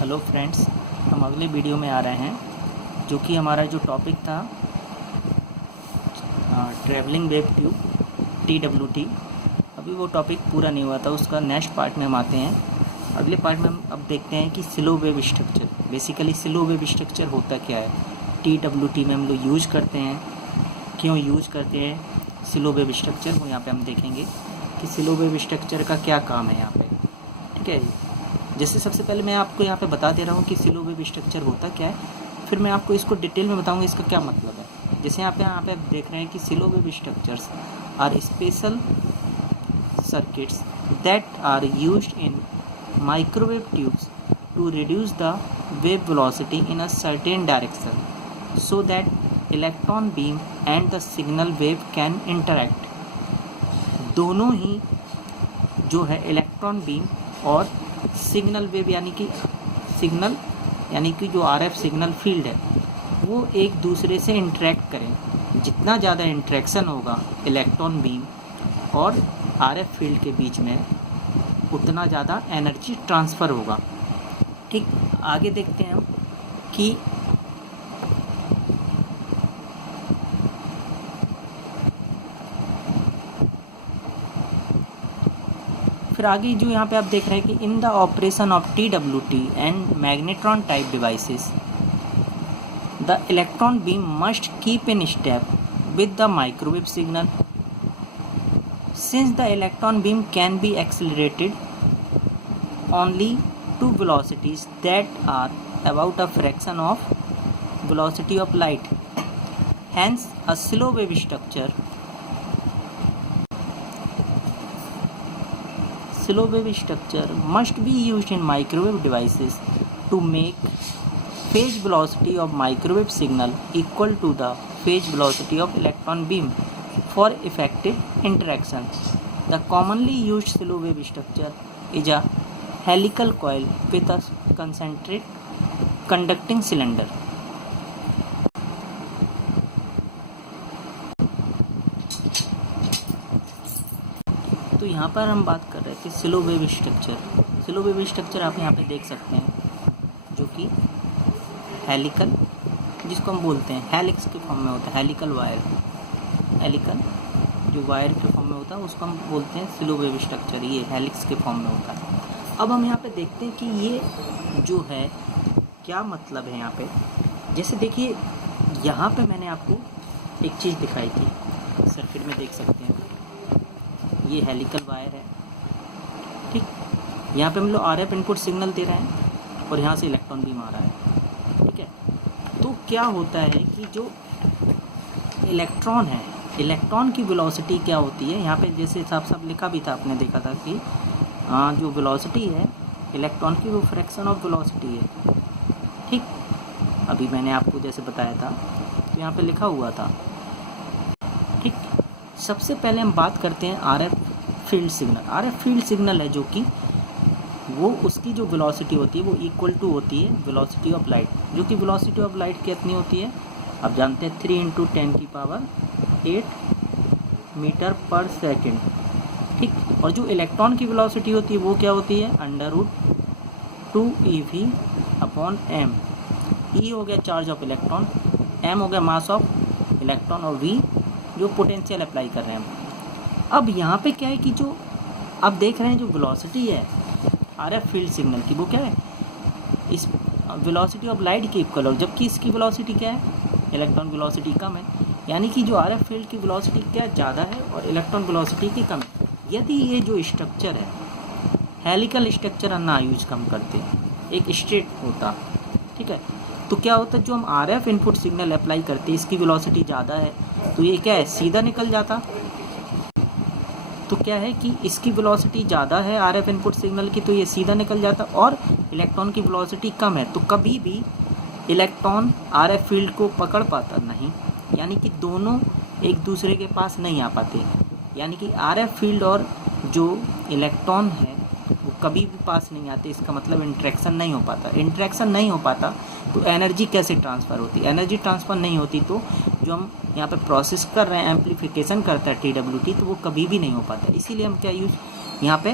Hello friends, हम अगले video में आ रहे हैं जो कि हमारा जो टॉपिक था ट्रैवलिंग वेव ट्यूब TWT। अभी वो टॉपिक पूरा नहीं हुआ था, उसका नेक्स्ट पार्ट में हम आते हैं। अगले पार्ट में हम अब देखते हैं कि slow wave structure, basically slow wave structure होता क्या है, TWT में हम लोग यूज करते हैं, क्यों यूज करते हैं स्लो वेव स्ट्रक्चर, वो यहाँ पे हम देखेंगे कि स्लो वेव स्ट्रक्चर का क्या काम है यहाँ पे। ठीक है, जैसे सबसे पहले मैं आपको यहाँ पे बता दे रहा हूँ कि स्लो वेव स्ट्रक्चर होता क्या है, फिर मैं आपको इसको डिटेल में बताऊँगा इसका क्या मतलब है। जैसे यहाँ पे आप देख रहे हैं कि slow wave structures are special circuits that are used in microwave tubes to reduce the wave velocity in a certain direction so that electron beam and the signal wave can interact. दोनों ही जो है electron beam और signal wave यानी कि जो RF signal field है वो एक दूसरे से इंटरेक्ट करें। जितना ज़्यादा इंटरेक्शन होगा इलेक्ट्रॉन बीम और RF फील्ड के बीच में, उतना ज़्यादा एनर्जी ट्रांसफ़र होगा। ठीक, आगे देखते हैं हम कि फिर आगे जो यहाँ पे आप देख रहे हैं कि in the operation of TWT and magnetron type devices the electron beam must keep in step with the microwave signal since the electron beam can be accelerated only to velocities that are about a fraction of velocity of light. Hence a slow wave structure Slow wave structure must be used in microwave devices to make phase velocity of microwave signal equal to the phase velocity of electron beam for effective interaction. The commonly used slow wave structure is a helical coil with a concentric conducting cylinder. तो यहाँ पर हम बात कर रहे थे slow wave structure. Slow wave structure आप यहाँ पे देख सकते हैं जो कि हेलिकल, जिसको हम बोलते हैं हेलिक्स के फॉर्म में होता है, हेलिकल वायर, हेलिकल जो वायर के फॉर्म में होता है उसको हम बोलते हैं स्लो वेव स्ट्रक्चर, ये हेलिक्स के फॉर्म में होता है। अब हम यहाँ पे देखते हैं कि ये जो है क्या मतलब है यहाँ पे। जैसे देखिए यहाँ पे मैंने आपको एक चीज़ दिखाई थी, सर्किट में देख सकते हैं, ये हेलिकल वायर है। ठीक, यहाँ पे हम लोग RF इनपुट सिग्नल दे रहे हैं और यहाँ से इलेक्ट्रॉन बीम आ रहा है। ठीक है, तो क्या होता है कि जो इलेक्ट्रॉन है, इलेक्ट्रॉन की वेलोसिटी क्या होती है, यहाँ पे जैसे साफ साफ लिखा भी था, आपने देखा था कि जो वेलोसिटी है इलेक्ट्रॉन की वो फ्रैक्शन ऑफ वेलोसिटी है। ठीक, अभी मैंने आपको जैसे बताया था तो यहाँ पे लिखा हुआ था। ठीक, सबसे पहले हम बात करते हैं RF field signal. RF field signal है जो कि वो उसकी जो वेलोसिटी होती है वो इक्वल टू होती है वेलोसिटी ऑफ लाइट, जो कि वेलोसिटी ऑफ लाइट कितनी होती है आप जानते हैं, 3 × 10⁸ मीटर पर सेकेंड। ठीक, और जो इलेक्ट्रॉन की वेलोसिटी होती है वो क्या होती है, √2eV/m। E हो गया चार्ज ऑफ इलेक्ट्रॉन, m हो गया मास ऑफ इलेक्ट्रॉन और v जो पोटेंशियल अप्लाई कर रहे हैं हम। अब यहाँ पे क्या है कि जो आप देख रहे हैं जो वेलोसिटी है RF फील्ड सिग्नल की वो क्या है, इस वेलोसिटी ऑफ लाइट के इक्वल, और जबकि इसकी वेलोसिटी क्या है, इलेक्ट्रॉन वेलोसिटी कम है, यानी कि जो RF फील्ड की वेलोसिटी क्या ज़्यादा है और इलेक्ट्रॉन वेलोसिटी की कम है। यदि ये जो स्ट्रक्चर है हेलिकल स्ट्रक्चर ना यूज कम करते, एक स्ट्रेट होता, ठीक है, तो क्या होता है जो हम RF इनपुट सिग्नल अप्लाई करते इसकी वेलोसिटी ज़्यादा है तो ये क्या है सीधा निकल जाता। तो क्या है कि इसकी वेलोसिटी ज़्यादा है RF इनपुट सिग्नल की तो ये सीधा निकल जाता, और इलेक्ट्रॉन की वेलोसिटी कम है तो कभी भी इलेक्ट्रॉन RF फील्ड को पकड़ पाता नहीं, यानी कि दोनों एक दूसरे के पास नहीं आ पाते, यानी कि RF फील्ड और जो इलेक्ट्रॉन है वो कभी भी पास नहीं आते। इसका मतलब इंटरेक्शन नहीं हो पाता। इंटरेक्शन नहीं हो पाता तो एनर्जी कैसे ट्रांसफ़र होती, एनर्जी ट्रांसफ़र नहीं होती तो जो हम यहाँ पर प्रोसेस कर रहे हैं, एम्प्लीफिकेशन करता है TWT, तो वो कभी भी नहीं हो पाता। इसीलिए हम क्या यूज यहाँ पे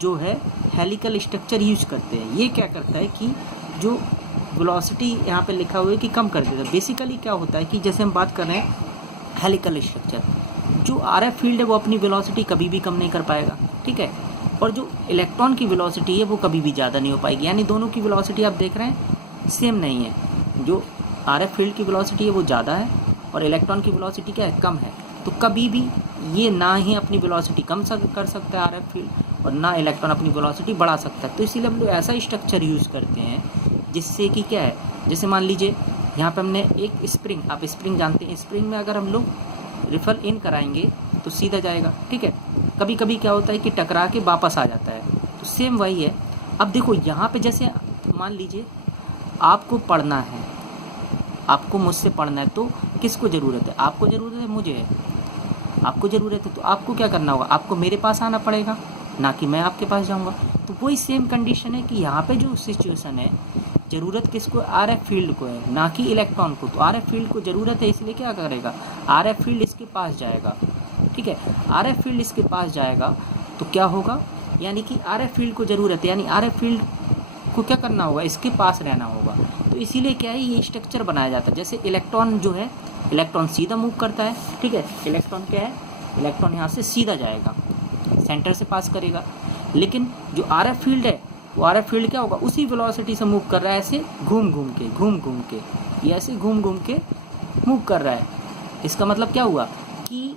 जो है हेलिकल स्ट्रक्चर यूज करते हैं। ये क्या करता है कि जो वेलोसिटी यहाँ पे लिखा हुआ है कि कम कर देता है। बेसिकली क्या होता है कि जैसे हम बात कर रहे हैं हेलिकल स्ट्रक्चर, जो RF फील्ड है वो अपनी वेलोसिटी कभी भी कम नहीं कर पाएगा, ठीक है, और जो इलेक्ट्रॉन की वेलोसिटी है वो कभी भी ज़्यादा नहीं हो पाएगी। यानी दोनों की वेलोसिटी आप देख रहे हैं सेम नहीं है। जो RF फील्ड की वेलोसिटी है वो ज़्यादा है और इलेक्ट्रॉन की वेलोसिटी क्या है, कम है। तो कभी भी ये ना ही अपनी वेलोसिटी कम कर सकता है RF फील्ड, और ना इलेक्ट्रॉन अपनी वेलोसिटी बढ़ा सकता है। तो इसीलिए हम लोग ऐसा स्ट्रक्चर यूज़ करते हैं जिससे कि क्या है, जैसे मान लीजिए यहाँ पे हमने एक स्प्रिंग, आप स्प्रिंग जानते हैं, स्प्रिंग में अगर हम लोग रिफल इन कराएंगे तो सीधा जाएगा, ठीक है। कभी कभी क्या होता है कि टकरा के वापस आ जाता है, तो सेम वही है। अब देखो यहाँ पे जैसे मान लीजिए आपको पढ़ना है, आपको मुझसे पढ़ना है, तो किसको ज़रूरत है, आपको ज़रूरत है, मुझे है, आपको ज़रूरत है, तो आपको क्या करना होगा, आपको मेरे पास आना पड़ेगा, ना कि मैं आपके पास जाऊँगा। तो वही सेम कंडीशन है कि यहाँ पे जो सिचुएशन है, ज़रूरत किसको, RF फील्ड को है, ना कि इलेक्ट्रॉन को। तो RF फील्ड को ज़रूरत है, इसलिए क्या करेगा, RF फील्ड इसके पास जाएगा, ठीक है। RF फील्ड इसके पास जाएगा तो क्या होगा, यानी कि RF फील्ड को ज़रूरत है, यानी RF फील्ड को क्या करना होगा, इसके पास रहना होगा। तो इसीलिए क्या है, ये स्ट्रक्चर बनाया जाता है। जैसे इलेक्ट्रॉन जो है, इलेक्ट्रॉन सीधा मूव करता है, ठीक है, इलेक्ट्रॉन क्या है, इलेक्ट्रॉन यहाँ से सीधा जाएगा, सेंटर से पास करेगा। लेकिन जो RF फील्ड है, वो RF फील्ड क्या होगा, उसी वेलोसिटी से मूव कर रहा है, ऐसे घूम घूम के, ये ऐसे घूम घूम के मूव कर रहा है। इसका मतलब क्या हुआ कि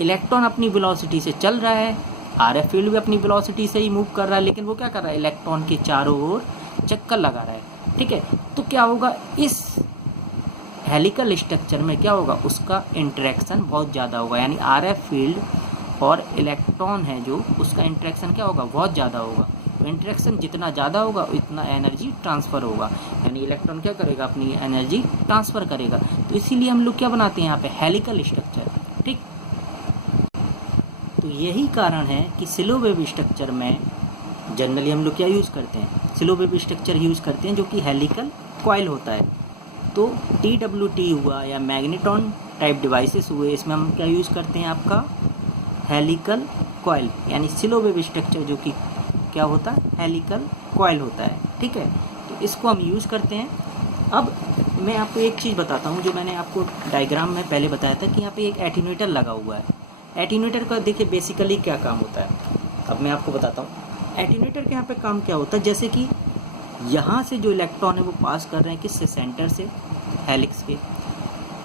इलेक्ट्रॉन अपनी वेलोसिटी से चल रहा है, RF फील्ड भी अपनी वेलोसिटी से ही मूव कर रहा है, लेकिन वो क्या कर रहा है, इलेक्ट्रॉन के चारों ओर चक्कर लगा रहा है, ठीक है। तो क्या होगा, इस हेलिकल स्ट्रक्चर में क्या होगा, उसका इंटरेक्शन बहुत ज़्यादा होगा, यानी RF फील्ड और इलेक्ट्रॉन है जो, उसका इंटरेक्शन क्या होगा, बहुत ज़्यादा होगा। तो इंटरेक्शन जितना ज़्यादा होगा उतना एनर्जी ट्रांसफ़र होगा, यानी इलेक्ट्रॉन क्या करेगा, अपनी एनर्जी ट्रांसफ़र करेगा। तो इसीलिए हम लोग क्या बनाते हैं यहाँ पे, हेलिकल स्ट्रक्चर, ठीक। तो यही कारण है कि स्लो वेव स्ट्रक्चर में जनरली हम लोग क्या यूज़ करते हैं, स्लो वेव स्ट्रक्चर यूज़ करते हैं, जो कि हेलिकल कॉइल होता है। तो TWT हुआ या मैग्नेट्रॉन टाइप डिवाइसेस हुए, इसमें हम क्या यूज़ करते हैं, आपका हेलिकल कॉइल, यानी स्लो वेव स्ट्रक्चर जो कि क्या होता है, हेलिकल कॉइल होता है, ठीक है। तो इसको हम यूज़ करते हैं। अब मैं आपको एक चीज़ बताता हूँ, जो मैंने आपको डायग्राम में पहले बताया था कि यहाँ पे एक एटीन्यूएटर लगा हुआ है। एटीन्यूएटर का देखिए बेसिकली क्या काम होता है, अब मैं आपको बताता हूँ। एटीन्यूएटर के यहाँ पे काम क्या होता है, जैसे कि यहाँ से जो इलेक्ट्रॉन है वो पास कर रहे हैं किससे, सेंटर से, हेलिक्स के।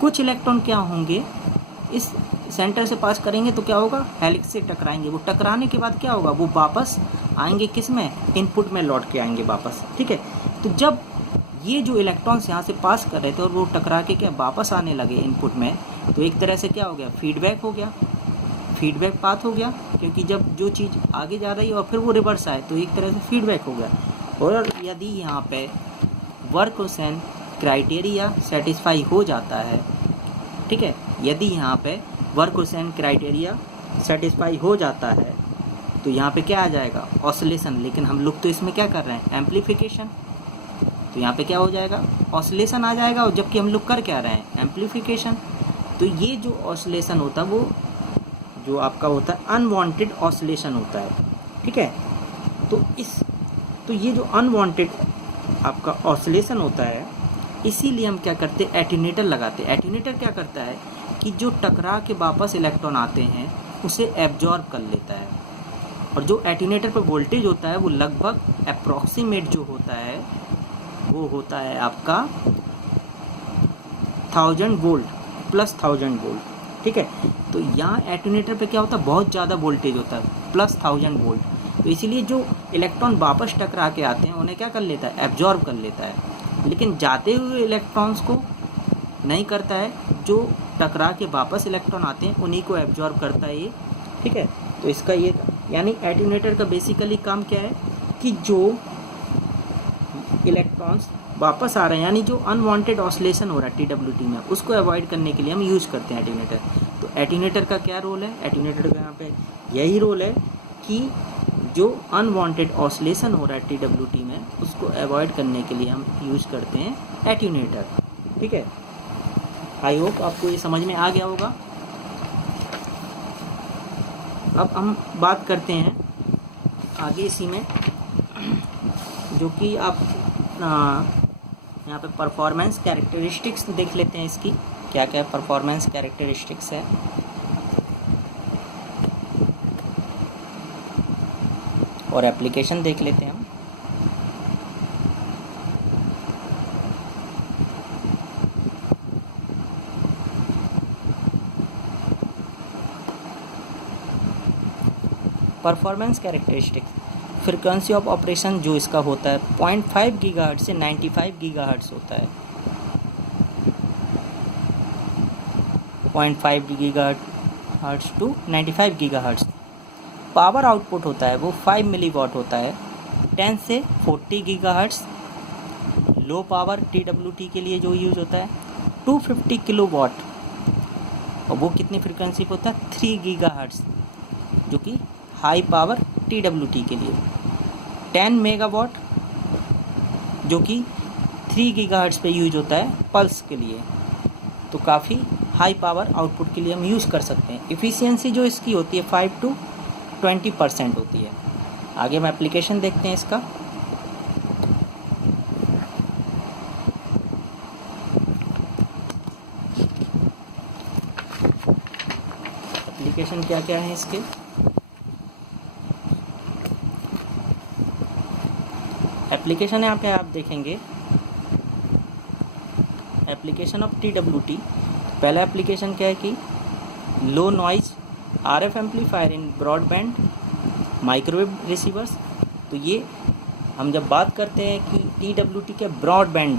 कुछ इलेक्ट्रॉन क्या होंगे, इस सेंटर से पास करेंगे तो क्या होगा, हेलिक्स से टकराएंगे। वो टकराने के बाद क्या होगा, वो वापस आएंगे किस में, इनपुट में लौट के आएंगे वापस, ठीक है। तो जब ये जो इलेक्ट्रॉन्स यहाँ से पास कर रहे थे और वो टकरा के क्या वापस आने लगे इनपुट में, तो एक तरह से क्या हो गया, फीडबैक हो गया, फीडबैक पाथ हो गया, क्योंकि जब जो चीज़ आगे जा रही है और फिर वो रिवर्स आए तो एक तरह से फीडबैक हो गया। और यदि यहाँ पे वर्कहॉर्सन क्राइटेरिया सेटिस्फाई हो जाता है, ठीक है, यदि यहाँ पे वर्कहॉर्सन क्राइटेरिया सेटिस्फाई हो जाता है तो यहाँ पे क्या आ जाएगा, ऑसिलेशन। लेकिन हम लोग तो इसमें क्या कर रहे हैं, एम्पलीफिकेशन। तो यहाँ पे क्या हो जाएगा, ऑसिलेशन आ जाएगा, और जबकि हम लोग कर क्या रहे हैं, एम्पलीफिकेशन। तो ये जो ऑसिलेशन होता है वो जो आपका होता है अनवांटेड ऑसिलेशन होता है, ठीक है। तो ये जो अनवांटेड आपका ऑसिलेशन होता है, इसीलिए हम क्या करते हैं, एटीन्यूएटर लगाते हैं। एटीन्यूएटर क्या करता है कि जो टकरा के वापस इलेक्ट्रॉन आते हैं उसे एब्जॉर्ब कर लेता है। और जो एटीन्यूएटर पर वोल्टेज होता है वो लगभग अप्रॉक्सीमेट जो होता है वो होता है आपका 1000 वोल्ट प्लस 1000 वोल्ट, ठीक है। तो यहाँ एटीन्यूएटर पे क्या होता है, बहुत ज़्यादा वोल्टेज होता है, प्लस 1000 वोल्ट। तो इसीलिए जो इलेक्ट्रॉन वापस टकरा के आते हैं उन्हें क्या कर लेता है, एब्जॉर्ब कर लेता है। लेकिन जाते हुए इलेक्ट्रॉन्स को नहीं करता है, जो टकरा के वापस इलेक्ट्रॉन आते हैं उन्हीं को एब्जॉर्ब करता है ये, ठीक है। तो इसका ये यानी एटीन्यूएटर का बेसिकली काम क्या है कि जो इलेक्ट्रॉन्स वापस आ रहे हैं, यानी जो अनवांटेड ऑसिलेशन हो रहा है TWT में, उसको अवॉइड करने के लिए हम यूज़ करते हैं एटीन्यूएटर। तो एटीन्यूएटर का क्या रोल है, एटीन्यूएटर का यहाँ पे यही रोल है कि जो अनवांटेड ऑसिलेशन हो रहा है TWT में उसको अवॉइड करने के लिए हम यूज़ करते हैं एटीन्यूएटर, ठीक है। आई होप आपको ये समझ में आ गया होगा। अब हम बात करते हैं आगे इसी में जो कि आप यहाँ पे परफॉर्मेंस कैरेक्टरिस्टिक्स देख लेते हैं इसकी क्या क्या परफॉर्मेंस कैरेक्टरिस्टिक्स है। और एप्लीकेशन देख लेते हैं हम। Performance characteristics, frequency of operation जो इसका होता है 0.5 गीगाहर्ट्ज़ से 95 गीगाहर्ट्ज़ होता है। 0.5 gigahertz to 95 gigahertz. Power output होता है वो 5 मिलीवाट होता है 10 से 40 गीगाहर्ट्ज़। लो पावर TWT के लिए जो यूज़ होता है 250 किलोवाट, और वो कितनी फ्रीक्वेंसी पे होता है 3 गीगाहर्ट्ज़, जो कि हाई पावर TWT के लिए। 10 मेगावाट जो कि 3 गीगाहर्ट्ज़ पे यूज होता है पल्स के लिए, तो काफ़ी हाई पावर आउटपुट के लिए हम यूज़ कर सकते हैं। इफ़िशियंसी जो इसकी होती है 5 to 20% होती है। आगे हम एप्लीकेशन देखते हैं इसका। एप्लीकेशन क्या क्या है इसके। एप्लीकेशन यहाँ पे आप देखेंगे एप्लीकेशन ऑफ TWT। पहला एप्लीकेशन क्या है कि लो नॉइज RF एम्पलीफायर इन ब्रॉडबैंड माइक्रोवेव रिसीवर्स। तो ये हम जब बात करते हैं कि TWT के ब्रॉडबैंड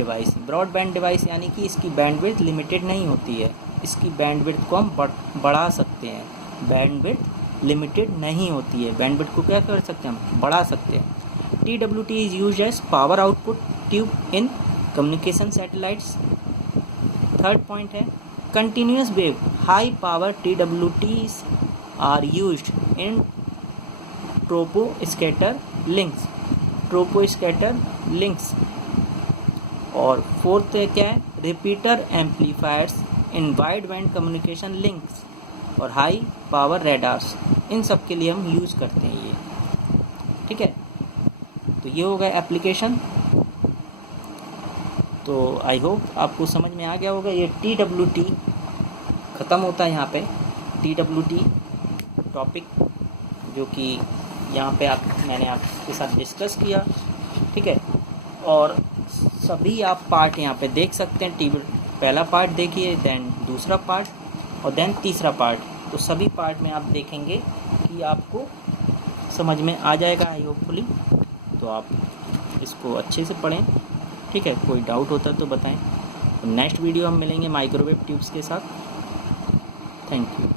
डिवाइस यानी कि इसकी बैंडविड्थ लिमिटेड नहीं होती है, इसकी बैंडविड्थ को हम बढ़ा सकते हैं। बैंडविड्थ लिमिटेड नहीं होती है, बैंडविड्थ को क्या कर सकते हैं हम बढ़ा सकते हैं। TWT is used as power output tube in communication satellites। Third point है continuous wave high power TWTs are used in troposcatter links। और फोर्थ क्या है रिपीटर एम्पलीफायर्स इन वाइड बैंड कम्युनिकेशन लिंक्स और हाई पावर रेडार्स, इन सब के लिए हम use करते हैं ये। ठीक है, तो ये हो गया एप्लीकेशन। तो आई होप आपको समझ में आ गया होगा। ये TWT ख़त्म होता है यहाँ पे, TWT टॉपिक जो कि यहाँ पे मैंने आपके साथ डिस्कस किया। ठीक है, और सभी आप पार्ट यहाँ पे देख सकते हैं। पहला पार्ट देखिए, देन दूसरा पार्ट और देन तीसरा पार्ट। तो सभी पार्ट में आप देखेंगे कि आपको समझ में आ जाएगा आई होपफुली। तो आप इसको अच्छे से पढ़ें। ठीक है, कोई डाउट होता है तो बताएं। नेक्स्ट वीडियो हम मिलेंगे माइक्रोवेव ट्यूब्स के साथ। Thank you.